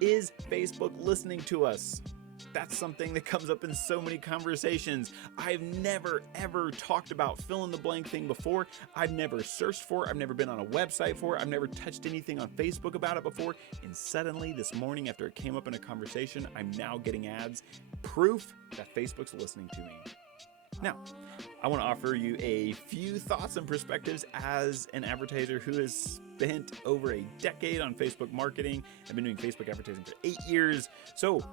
Is Facebook listening to us? That's something that comes up in so many conversations. I've never ever talked about fill in the blank thing before. I've never searched for it. I've never been on a website for it. I've never touched anything on Facebook about it before. And suddenly this morning, after it came up in a conversation, I'm now getting ads. Proof that Facebook's listening to me. Now, I want to offer you a few thoughts and perspectives as an advertiser who has spent over a decade on Facebook marketing. I've been doing Facebook advertising for 8 years. So,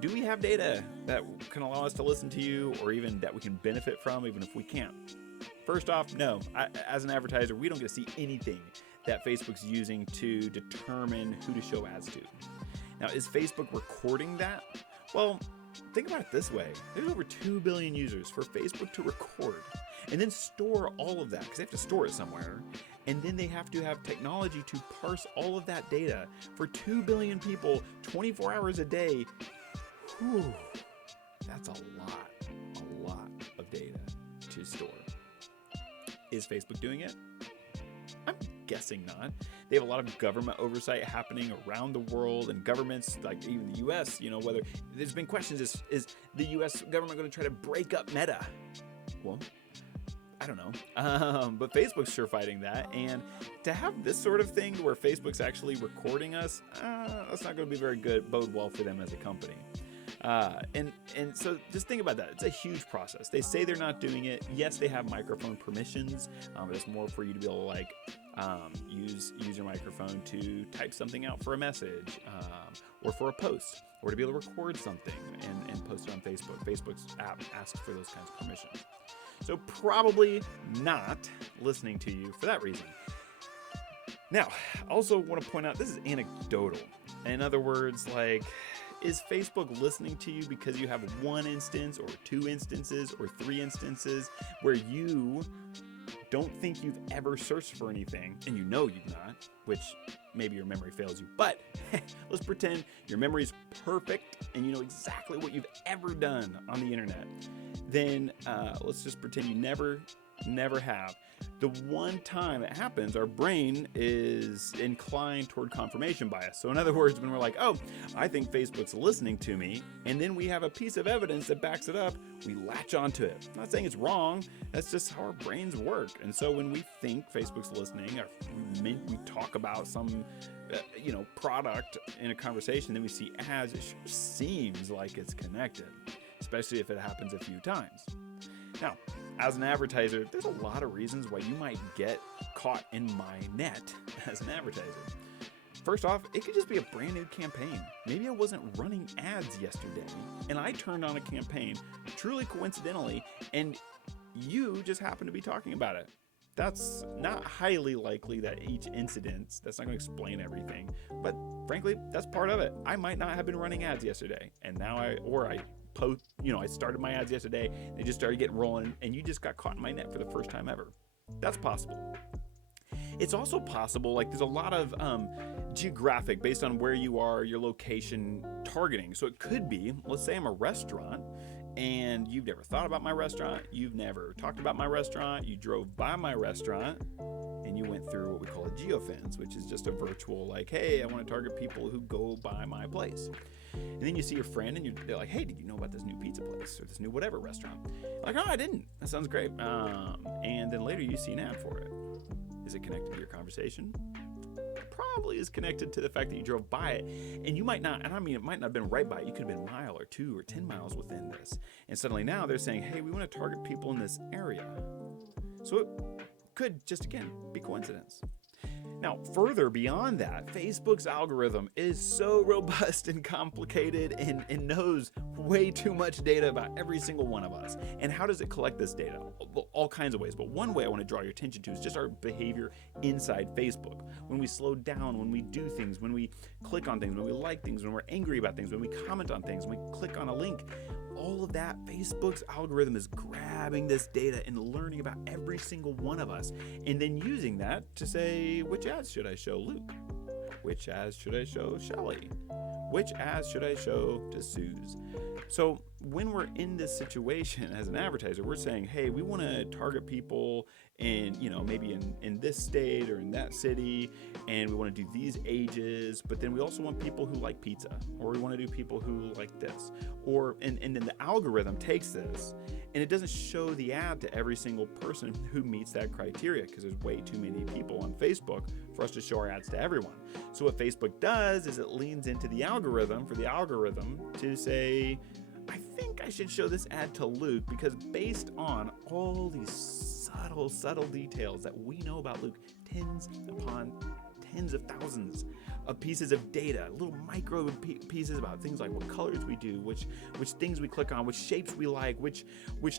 do we have data that can allow us to listen to you, or even that we can benefit from, even if we can't? First off, no. As an advertiser, we don't get to see anything that Facebook's using to determine who to show ads to. Now, is Facebook recording that? Well, think about it this way. There's over 2 billion users for Facebook to record and then store all of that, because they have to store it somewhere. And then they have to have technology to parse all of that data for 2 billion people 24 hours a day. Whew, that's a lot of data to store. Is Facebook doing it? I'm guessing not. They have a lot of government oversight happening around the world, and governments like even the US, whether there's been questions, is the US government going to try to break up Meta? Well, I don't know. But Facebook's sure fighting that. And to have this sort of thing where Facebook's actually recording us, that's not going to be very good, bode well for them as a company. And so just think about that. It's a huge process. They say they're not doing it. Yes, they have microphone permissions. But it's more for you to be able to use your microphone to type something out for a message, or for a post, or to be able to record something and post it on Facebook. Facebook's app asks for those kinds of permissions. So probably not listening to you for that reason. Now, I also want to point out, this is anecdotal. In other words, is Facebook listening to you because you have one instance or 2 instances or 3 instances where you don't think you've ever searched for anything, and you've not, which maybe your memory fails you, but let's pretend your memory is perfect and you know exactly what you've ever done on the internet. Then let's just pretend you never have. The one time it happens, our brain is inclined toward confirmation bias. So in other words, when we're like, oh, I think Facebook's listening to me, and then we have a piece of evidence that backs it up, we latch onto it. I'm not saying it's wrong. That's just how our brains work. And so when we think Facebook's listening, or we talk about some product in a conversation, then we see ads, it sure seems like it's connected, especially if it happens a few times. Now, as an advertiser, there's a lot of reasons why you might get caught in my net as an advertiser. First off, it could just be a brand new campaign. Maybe I wasn't running ads yesterday, and I turned on a campaign truly coincidentally, and you just happen to be talking about it. That's not highly likely that each incident, that's not going to explain everything, but frankly, that's part of it. I might not have been running ads yesterday, and now I started my ads yesterday, they just started getting rolling, and you just got caught in my net for the first time ever. That's possible. It's also possible, there's a lot of geographic, based on where you are, your location targeting. So it could be, let's say I'm a restaurant, and you've never thought about my restaurant, you've never talked about my restaurant, you drove by my restaurant, and you went through what we call a geofence, which is just a virtual, hey, I want to target people who go by my place. And then you see your friend, and they're like, hey, did you know about this new pizza place or this new whatever restaurant? Like, oh, I didn't. That sounds great. And then later you see an ad for it. Is it connected to your conversation? Probably is connected to the fact that you drove by it, and you might not, and I mean, it might not have been right by it. You could have been a mile or 2 or 10 miles within this. And suddenly now they're saying, hey, we want to target people in this area. So it could just, again, be coincidence. Now, further beyond that, Facebook's algorithm is so robust and complicated and knows way too much data about every single one of us. And how does it collect this data? All kinds of ways. But one way I want to draw your attention to is just our behavior inside Facebook. When we slow down, when we do things, when we click on things, when we like things, when we're angry about things, when we comment on things, when we click on a link, all of that, Facebook's algorithm is grabbing this data and learning about every single one of us, and then using that to say, which ads should I show Luke? Which ads should I show Shelly? Which ads should I show to Suze? So when we're in this situation as an advertiser, we're saying, hey, we want to target people in, maybe in this state or in that city, and we want to do these ages, but then we also want people who like pizza, or we want to do people who like this, and then the algorithm takes this and it doesn't show the ad to every single person who meets that criteria, because there's way too many people on Facebook for us to show our ads to everyone. So what Facebook does is it leans into the algorithm for the algorithm to say, I think I should show this ad to Luke, because based on all these subtle details that we know about Luke, tens upon tens of thousands of pieces of data, little micro pieces about things like what colors we do, which things we click on, which shapes we like, which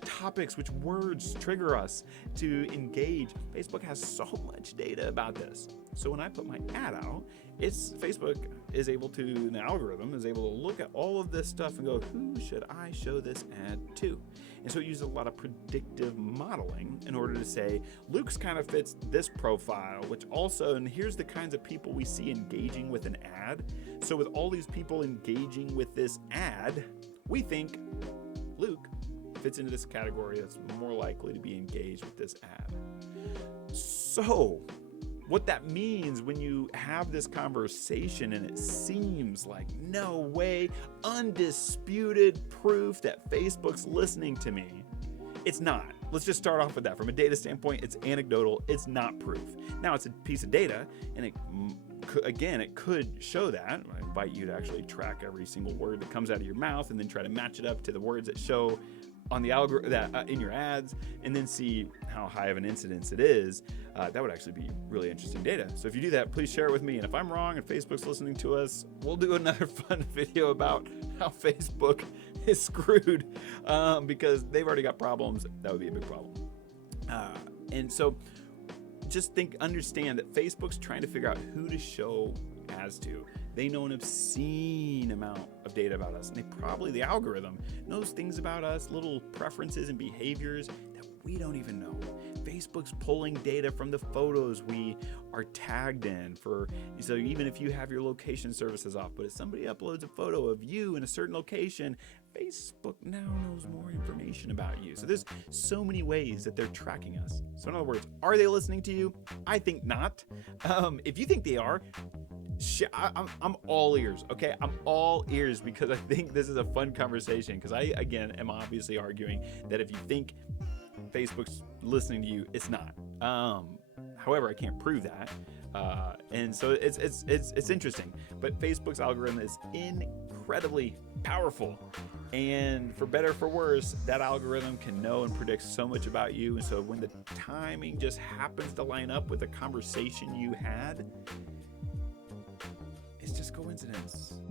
topics, which words trigger us to engage. Facebook has so much data about this. So when I put my ad out, Facebook is able to, and the algorithm is able to look at all of this stuff and go, who should I show this ad to? And so it uses a lot of predictive modeling in order to say, Luke's kind of fits this profile, which also, and here's the kinds of people we see engaging with an ad. So with all these people engaging with this ad, we think Luke fits into this category that's more likely to be engaged with this ad. So what that means when you have this conversation and it seems like, no way, undisputed proof that Facebook's listening to me, it's not. Let's just start off with that. From a data standpoint, it's anecdotal. It's not proof. Now, it's a piece of data, and it could show that. I invite you to actually track every single word that comes out of your mouth and then try to match it up to the words that show on the algorithm in your ads, and then see how high of an incidence it is. That would actually be really interesting data. So if you do that, please share it with me. And if I'm wrong and Facebook's listening to us, we'll do another fun video about how Facebook is screwed, because they've already got problems. That would be a big problem. And so just understand that Facebook's trying to figure out who to show ads to. They know an obscene amount of data about us, and the algorithm knows things about us, little preferences and behaviors that we don't even know. Facebook's pulling data from the photos we are tagged in so even if you have your location services off, but if somebody uploads a photo of you in a certain location, Facebook now knows more information about you. So there's so many ways that they're tracking us. So in other words, are they listening to you? I think not. If you think they are, I'm all ears, okay? I'm all ears, because I think this is a fun conversation, because I, again, am obviously arguing that if you think Facebook's listening to you, it's not. However, I can't prove that. And so it's interesting. But Facebook's algorithm is incredibly powerful. And for better or for worse, that algorithm can know and predict so much about you. And so when the timing just happens to line up with the conversation you had, it's just coincidence.